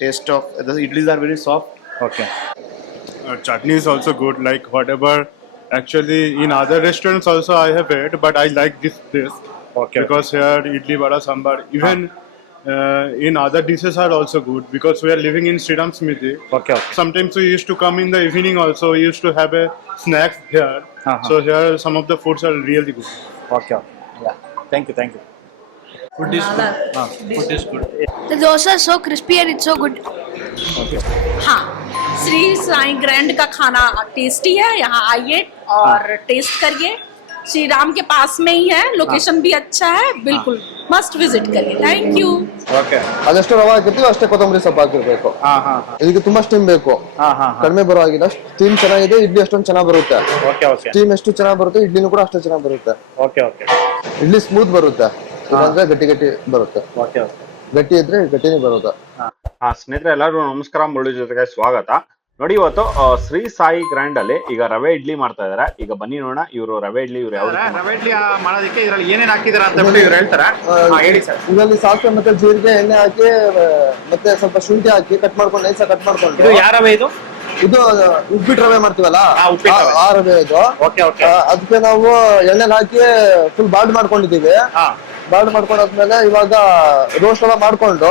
taste of the idlis are very soft. Okay. Chutney is also good. Like whatever, actually in other restaurants also I have ate, but I like this place Okay. because here idli, vada, sambar, even in other dishes are also good because we are living in Sriram Smriti. Okay. Okay. Sometimes we used to come in the evening also. We used to have a snack here. So here some of the foods are really good. Okay. Okay. Yeah. Thank you. Thank you. Food is good. Food is good. The dosa is so crispy and it's so good. Okay. हाँ, Shri Sai grand का खाना tasty है, यहाँ आइए और test करिए। श्री राम के पास में ही है, लोकेशन भी अच्छा है, बिल्कुल मस्ट विजिट करिए। Thank you. Okay. ಅದೆಷ್ಟು ರವೆ ಹಾಕಿರ್ತೀವಿ ಅಷ್ಟೇ ಕೊತ್ತಂಬರಿ ಸೊಪ್ಪು ಹಾಕಿರ್ಬೇಕು. ಇದಕ್ಕೆ ತುಂಬಾ ಸ್ಟೀಮ್ ಬೇಕು, ಕಡಿಮೆ ಬರೋ ಆಗಿಲ್ಲ. ಸ್ಟೀಮ್ ಚೆನ್ನಾಗಿದೆ, ಇಡ್ಲಿ ಅಷ್ಟೊಂದು ಚೆನ್ನಾಗಿ ಬರುತ್ತೆ. Okay. Okay. ಸ್ಟೀಮ್ ಎಷ್ಟು ಚೆನ್ನಾಗಿ ಬರುತ್ತೆ, ಇಡ್ಲಿನೂ ಕೂಡ ಅಷ್ಟೇ ಚೆನ್ನಾಗಿ ಬರುತ್ತೆ. Okay. Okay. ಇಡ್ಲಿ ಸ್ಮೂತ್ ಬರುತ್ತೆ, ಇಲ್ಲಾಂದ್ರೆ ಗಟ್ಟಿ ಗಟ್ಟಿ ಬರುತ್ತೆ. Okay. Okay. ಗಟ್ಟಿ ಇದ್ರೆ ಗಟ್ಟಿನೇ ಬರುತ್ತೆ. ಸ್ನೇಹಿತರೆ ಎಲ್ಲರೂ ನಮಸ್ಕಾರ. ಮುಳ್ಳು ಜೊತೆಗೆ ಸ್ವಾಗತ. ನೋಡಿ, ಇವತ್ತು ಶ್ರೀ ಸಾಯಿ ಗ್ರ್ಯಾಂಡ್ ಅಲ್ಲಿ ಈಗ ರವೆ ಇಡ್ಲಿ ಮಾಡ್ತಾ ಇದಾರೆ. ಈಗ ಬನ್ನಿ ನೋಡೋಣ ಇವರು ರವೆ ಇಡ್ಲಿ ಇವ್ರು ಯಾವ ರವೆ ಇಡ್ಲಿ ಮಾಡೋದಕ್ಕೆ ಇದ್ರಲ್ಲಿ ಏನೇನ್ ಹಾಕಿದಾರ ಅಂತ ಬಿಟ್ಟು ಇವ್ರು ಹೇಳ್ತಾರ. ಹೇಳಿ ಸರ್. ಇದರಲ್ಲಿ ಸಾಸಿವೆ ಮತ್ತೆ ಜೀರಿಗೆ ಎಣ್ಣೆ ಹಾಕಿ ಮತ್ತೆ ಸ್ವಲ್ಪ ಶುಂಠಿ ಹಾಕಿ ಕಟ್ ಮಾಡ್ಕೊಂಡು ನೈಸ್ ಕಟ್ ಮಾಡ್ಕೊಂಡು. ಇದು ಯಾವ ರವೆ ಇದು? ಇದು ಉಪ್ಪಿಟ್ಟು ರವೆ ಮಾಡ್ತೀವಲ್ಲ, ಉಪ್ಪಿಟ್ಟು ರವೆ. ಆ ರವೆ ಇದು. ಓಕೆ. ಓಕೆ. ಅದಕ್ಕೆ ನಾವು ಎಣ್ಣೆಲಿ ಹಾಕಿ ಫುಲ್ ಬಾಲ್ಡ್ ಮಾಡ್ಕೊಂಡಿದೀವಿ. ಬಾಲ್ಡ್ ಮಾಡ್ಕೊಂಡಾದ್ಮೇಲೆ ಇವಾಗ ರೋಸ್ಟ್ ಎಲ್ಲ ಮಾಡ್ಕೊಂಡು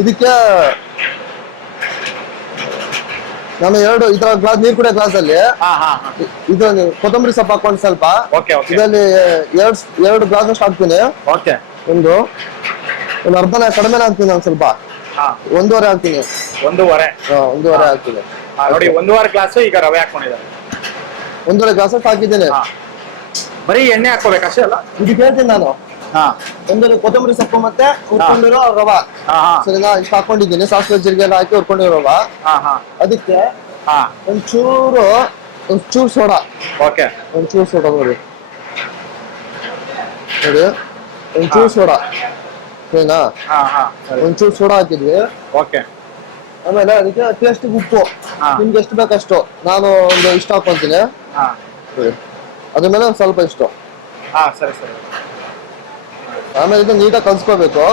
ಇದಕ್ಕೆ ನಾನು ಈ ತರ ಗ್ಲಾಸ್ ನೀರ್ ಕುಡಿಯೋ ಗ್ಲಾಸ್ ಅಲ್ಲಿ ಇದು ಕೊತ್ತಂಬರಿ ಸೊಪ್ಪು ಹಾಕೊಂಡು ಸ್ವಲ್ಪ ಇದರಲ್ಲಿ ಎರಡು ಗ್ಲಾಸ್ ಅಷ್ಟು ಹಾಕ್ತೀನಿ. ಒಂದು ಅರ್ಧನ ಕಡಿಮೆ ಹಾಕ್ತೀನಿ, ನಾನು ಸ್ವಲ್ಪ ಒಂದೂವರೆ ಹಾಕ್ತೀನಿ. ಒಂದೂವರೆ ಹಾಕ್ತೀನಿ ನೋಡಿ. ಒಂದೂವರೆ ಗ್ಲಾಸ್ ಈಗ ರವೆ ಹಾಕೊಂಡಿದ್ದಾರೆ. ಒಂದೂವರೆ ಗ್ಲಾಸ್ ಅಷ್ಟು ಹಾಕಿದ್ದೀನಿ. ಬರೀ ಎಣ್ಣೆ ಹಾಕೋಬೇಕಷ್ಟೇ ಅಲ್ಲ? ಇದಕ್ಕೆ ಹೇಳ್ತೀನಿ ನಾನು. ಒಂದು ಕೊತ್ತಂಬರಿ ಸೊಪ್ಪು ಮತ್ತೆ ಹುರ್ಕೊಂಡಿರೋ ರವಾ, ಸರಿನಾ? ಇಷ್ಟು ಹಾಕೊಂಡಿದ್ದೀನಿ. ಸಾಸಿವೆ ಜೀರಿಗೆ ಎಲ್ಲ ಹಾಕಿ ಹುರ್ಕೊಂಡಿರೋ ರವಾ. ಅದಕ್ಕೆ ಒಂಚೂರು ಸೋಡಾ. ಒಂಚೂರು ಸೋಡಾ ನೋಡಿ, ಒಂಚೂರು ಸೋಡಾ, ಸರಿನಾ? ಒಂಚೂರು ಸೋಡಾ ಹಾಕಿದ್ವಿ. ಆಮೇಲೆ ಅದಕ್ಕೆ ಟೇಸ್ಟ್ ಉಪ್ಪು ನಿಮ್ಗೆ ಎಷ್ಟು ಬೇಕಷ್ಟು. ನಾನು ಒಂದು ಇಷ್ಟು ಹಾಕೊಂತೀನಿ. ಅದ್ರ ಮೇಲೆ ಒಂದ್ ಸ್ವಲ್ಪ ಇಷ್ಟು. ಆಮೇಲೆ ಇದು ನೀಟಾಗಿ ಕಲ್ಸ್ಕೋಬೇಕು.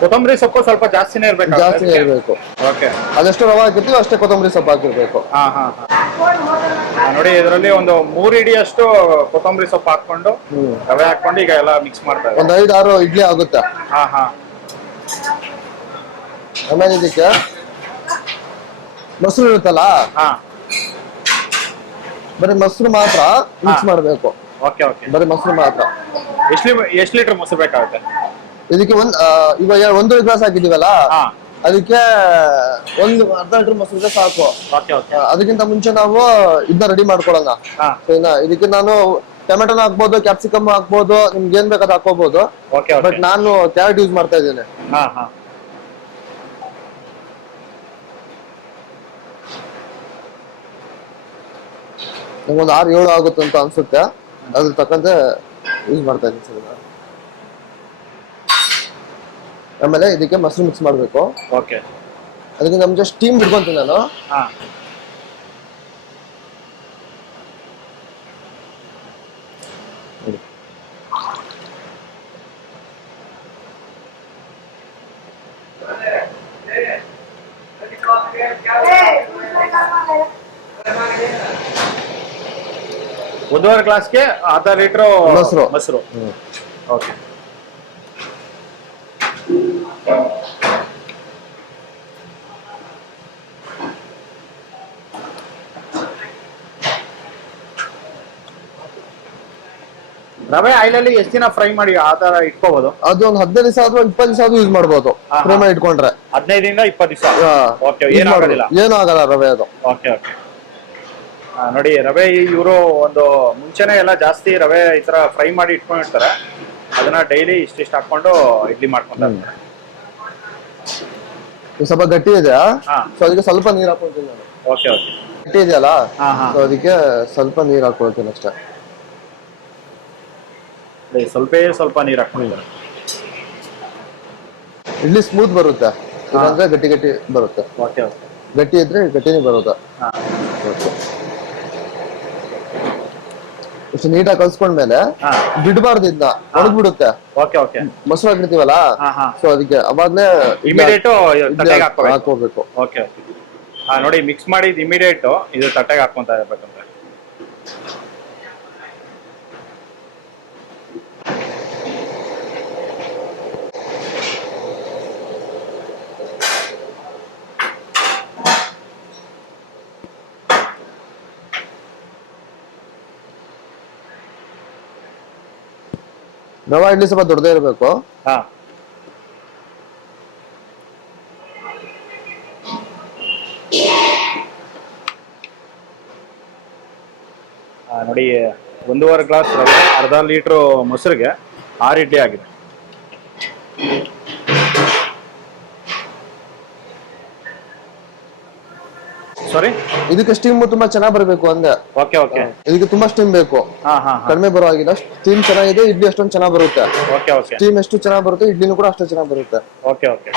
ಕೊತ್ತಂಬರಿ ಸೊಪ್ಪು ಸ್ವಲ್ಪ ಜಾಸ್ತಿನೇ ಇರ್ಬೇಕು. ಅದೆಷ್ಟು ರವೆ ಹಾಕಿರ್ತೀವಿ ಅಷ್ಟೇ ಕೊತ್ತಂಬರಿ ಸೊಪ್ಪು ಹಾಕಿರ್ಬೇಕು. ನೋಡಿ, ಇದರಲ್ಲಿ ಒಂದು 3 ಇಡಿಯಷ್ಟು ಕೊತ್ತಂಬರಿ ಸೊಪ್ಪು ಹಾಕೊಂಡು ರವೆ ಹಾಕೊಂಡು ಈಗ ಎಲ್ಲ ಮಿಕ್ಸ್ ಮಾಡ್ತಾರೆ. ಒಂದು 5-6 ಇಡ್ಲಿ ಆಗುತ್ತೆ. ಆಮೇಲೆ ಇದಕ್ಕೆ ಮೊಸರು ಇರುತ್ತಲ್ಲ, ಬರೀ ಮೊಸರು ಮಾತ್ರ ಮಿಕ್ಸ್ ಮಾಡ್ಬೇಕು. ಬರೀ ಮೊಸರು ಮಾತ್ರ. ಎಷ್ಟು ಲೀಟರ್ ಮೊಸರು ಬೇಕಾಗುತ್ತೆ ಇದಕ್ಕೆ? ಇವಾಗ 1 ಗ್ಲಾಸ್ ಹಾಕಿದೀವಲ್ಲ, ಅದಕ್ಕೆ ಒಂದು ಅರ್ಧ ಲೀಟರ್ ಮೊಸರು ಸಾಕು. ಅದಕ್ಕಿಂತ ಮುಂಚೆ ನಾವು ಇದನ್ನ ರೆಡಿ ಮಾಡ್ಕೊಳ್ಳೋಣ, ಸರಿನಾ? ಇದಕ್ಕೆ ನಾನು ಟೊಮೆಟೊನ ಹಾಕ್ಬೋದು, ಕ್ಯಾಪ್ಸಿಕಮ್ ಹಾಕ್ಬೋದು, ನಿಮ್ಗೆ ಏನ್ ಬೇಕಾದ ಹಾಕೋಬಹುದು. ಬಟ್ ನಾನು ಕ್ಯಾರೆಟ್ ಯೂಸ್ ಮಾಡ್ತಾ ಇದ್ದೀನಿ. ಒಂದು 6-7 ಆಗುತ್ತೆ ಅಂತ ಅನ್ಸುತ್ತೆ. ಅದ್ರ ತಕ್ಕಂತೆ ಯೂಸ್ ಮಾಡ್ತಾ ಇದ್ದೀನಿ, ಸರಿನಾ? ಆಮೇಲೆ ಇದಕ್ಕೆ ಮೊಸರು ಮಿಕ್ಸ್ ಮಾಡ್ಬೇಕು. ಅದಕ್ಕೆ ನಮ್ಗೆ ಸ್ಟೀಮ್ ಬಿಡ್ಕೊಂತೀನಿ ನಾನು. ಒಂದೂವರೆ ಗ್ಲಾಸ್ಗೆ ಅರ್ಧ ಲೀಟರ್ ಮೊಸರು. ರವೆ ಆಯಿಲ್ ಅಲ್ಲಿ ಎಷ್ಟು ದಿನ ಫ್ರೈ ಮಾಡಿ ಆ ತರ ಇಟ್ಕೋಬಹುದು? ಅದು ಒಂದು 15 ದಿವಸ ಅಥವಾ 20 ದಿವಸ ಯೂಸ್ ಮಾಡಬಹುದು. ಫ್ರೈ ಮಾಡಿ ಇಟ್ಕೊಂಡ್ರೆ 15ರಿಂದ 20 ದಿವಸ ಏನು ಆಗಲ್ಲ ರವೆ ಅದು. ನೋಡಿ, ರವೆ ಇವರು ಒಂದು ಮುಂಚೆನೆ ಎಲ್ಲ ಜಾಸ್ತಿ ರವೆ ಈ ತರ ಫ್ರೈ ಮಾಡಿ ಇಟ್ಕೊಂಡಿರ್ತಾರೆ. ಅದನ್ನ ಡೈಲಿ ಇಷ್ಟಿಷ್ಟು ಹಾಕೊಂಡು ಇಡ್ಲಿ ಮಾಡ್ಕೊಂತಾರೆ. ಸ್ವಲ್ಪ ಗಟ್ಟಿ ಇದೆ, ಸೊ ಅದಕ್ಕೆ ಸ್ವಲ್ಪ ನೀರು ಹಾಕೊಳ್ತೀನಿ ನಾನು. ಗಟ್ಟಿ ಇದೆಯಲ್ಲ, ಸೊ ಅದಕ್ಕೆ ಸ್ವಲ್ಪ ನೀರು ಹಾಕೊಳ್ತೀನಿ ಅಷ್ಟೇ. ಸ್ವಲ್ಪ ನೀರು ಹಾಕೊಂಡಿದ್ದಾರೆ. ಇಡ್ಲಿ ಸ್ಮೂತ್ ಬರುತ್ತೆ, ಇಲ್ಲಾಂದ್ರೆ ಗಟ್ಟಿ ಗಟ್ಟಿ ಬರುತ್ತೆ. ಗಟ್ಟಿ ಇದ್ರೆ ಗಟ್ಟಿನೇ ಬರುತ್ತೆ. ಇಷ್ಟು ನೀಟಾಗಿ ಕಲ್ಸ್ಕೊಂಡ್ಮೇಲೆ ಬಿಡ್ಬಾರ್ದು, ಇದನ್ನ ಒಣಗ್ಬಿಡುತ್ತೆ. Okay okay. ಮೊಸರು ಹಾಕಿರ್ತೀವಲ್ಲ, ಸೊ ಅದಕ್ಕೆ ಅವಾಗ್ಲೇ ಇಮಿಡಿಯೇಟ್ ತಟ್ಟೆಗೆ ಹಾಕೋಬೇಕು. Okay okay. ನೋಡಿ ಮಿಕ್ಸ್ ಮಾಡಿದ್ ಇಮಿಡಿಯೇಟ್ ಇದು ತಟ್ಟೆಗೆ ಹಾಕೊಂತ ಇರ್ಬೇಕಂದ್ರೆ. ರವಾ ಇಡ್ಲಿ ಸ್ವಲ್ಪ ದೊಡ್ಡದೇ ಇರಬೇಕು. ನೋಡಿ 1.5 ಗ್ಲಾಸ್ ರವೆ, ಅರ್ಧ ಲೀಟರ್ ಮೊಸರಿಗೆ 6 ಇಡ್ಲಿ ಆಗಿದೆ. ಸಾರಿ, ಇದಕ್ಕೆ ಸ್ಟೀಮ್ ತುಂಬಾ ಚೆನ್ನಾಗಿ ಬರಬೇಕು ಅಂದೆ. Okay okay. ಇದಕ್ಕೆ ತುಂಬಾ ಸ್ಟೀಮ್ ಬೇಕು. ಕಡಿಮೆ ಬರೋ ಆಗಿಲ್ಲ. ಸ್ಟೀಮ್ ಚೆನ್ನಾಗಿದೆ, ಇಡ್ಲಿ ಅಷ್ಟೊಂದು ಚೆನ್ನಾಗಿ ಬರುತ್ತೆ. Okay okay. ಸ್ಟೀಮ್ ಎಷ್ಟು ಚೆನ್ನಾಗಿ ಬರುತ್ತೆ, ಇಡ್ಲಿನೂ ಕೂಡ ಅಷ್ಟೇ ಚೆನ್ನಾಗಿ ಬರುತ್ತೆ. Okay okay.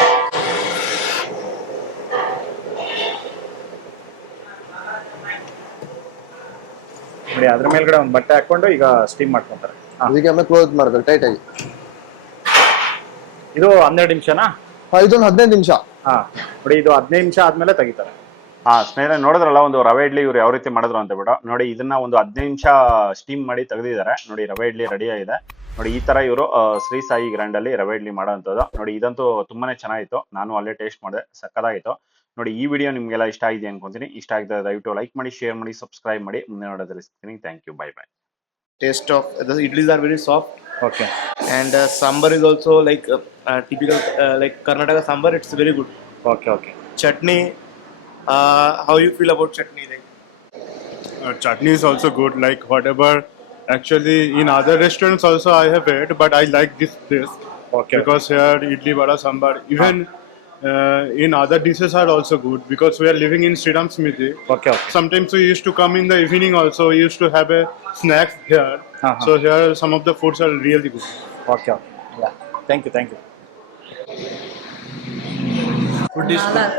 ನೋಡಿ ಅದ್ರ ಮೇಲ್ಗಡೆ ಒಂದು ಬಟ್ಟೆ ಹಾಕೊಂಡು ಈಗ ಸ್ಟೀಮ್ ಮಾಡ್ಕೊಂತಾರೆ. ಇದಕ್ಕೆ ಆಮೇಲೆ ಕ್ಲೋಸ್ ಮಾಡ್ಬೇಕು ಟೈಟ್ ಆಗಿ. ಇದು 12 ನಿಮಿಷನಾ? ಇದೊಂದು 15 ನಿಮಿಷ. ನೋಡಿ ಇದು 15 ನಿಮಿಷ ಆದ್ಮೇಲೆ ತೆಗಿತಾರೆ. ಸ್ನೇಹಿತರೆ ನೋಡಿದ್ರಲ್ಲ ಒಂದು ರವೆ ಇಡ್ಲಿ ಇವ್ರು ಯಾವ ರೀತಿ ಮಾಡಿದ್ರು ಅಂತ ಬಿಟ್ಟು. ನೋಡಿ ಇದನ್ನ ಒಂದು 15 ನಿಮಿಷ ಸ್ಟೀಮ್ ಮಾಡಿ ತೆಗೆದಿದ್ದಾರೆ. ನೋಡಿ ರವೆ ಇಡ್ಲಿ ರೆಡಿ ಆಗಿದೆ. ನೋಡಿ ಈ ತರ ಇವರು ಶ್ರೀ ಸಾಯಿ ಗ್ರ್ಯಾಂಡ್ ಅಲ್ಲಿ ರವೆ ಇಡ್ಲಿ ಮಾಡೋಂಥದ್ದು. ನೋಡಿ ಇದಂತೂ ತುಂಬಾನೇ ಚೆನ್ನಾಗಿತ್ತು, ನಾನು ಅಲ್ಲೇ ಟೇಸ್ಟ್ ಮಾಡಿದೆ, ಸಕ್ಕದಾಗಿತ್ತು. ನೋಡಿ ಈ ವಿಡಿಯೋ ನಿಮ್ಗೆಲ್ಲ ಇಷ್ಟ ಆಗಿದೆ ಅನ್ಕೊಂತೀನಿ. ಇಷ್ಟ ಆಗಿದ್ರೆ ದಯವಿಟ್ಟು ಲೈಕ್ ಮಾಡಿ, ಶೇರ್ ಮಾಡಿ, ಸಬ್ಸ್ಕ್ರೈಬ್ ಮಾಡಿ. ಮುಂದೆ ನೋಡೋದ್ರಲ್ಲಿ ಸಿಗ್ತೀನಿ. Thank you, bye bye. Taste of the idlis are very soft. Okay. And sambar is also like typical like Karnataka sambar. It's very good. Okay okay. Chutney. How you feel about chutney? Like Chutney is also good. Like whatever, actually in other restaurants also I have ate, but I like this taste. Okay. Because here idli, vada, sambar, even in other dishes are also good. Because we are living in Sriram Smriti. Okay okay. Sometimes we used to come in the evening also. We used to have a snacks here. So here some of the foods are really good. Okay okay. Yeah. Thank you thank you. food is good.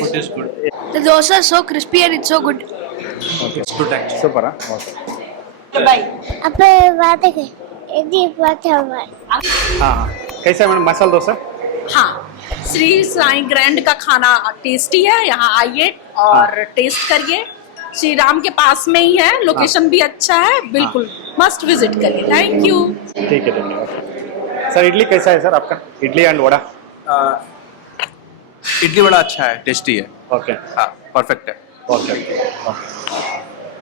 Food is good. The dosa is so crispy and it's so good. Okay. It's good actually. Super. Okay. Bye. अपने बात है यदि बात है हमारी हाँ कैसा madam masala dosa? हाँ, श्री साई ग्रैंड का खाना टेस्टी है, यहाँ आइए और टेस्ट करिए। श्री राम के पास में ही है, लोकेशन भी अच्छा है, बिल्कुल मस्ट विजिट करिए। Thank you. ठीक है धन्यवाद। सर इडली कैसा है सर आपका? इडली एंड वड़ा? इडली बड़ा अच्छा है, टेस्टी है. ओके हाँ, परफेक्ट है. Okay okay.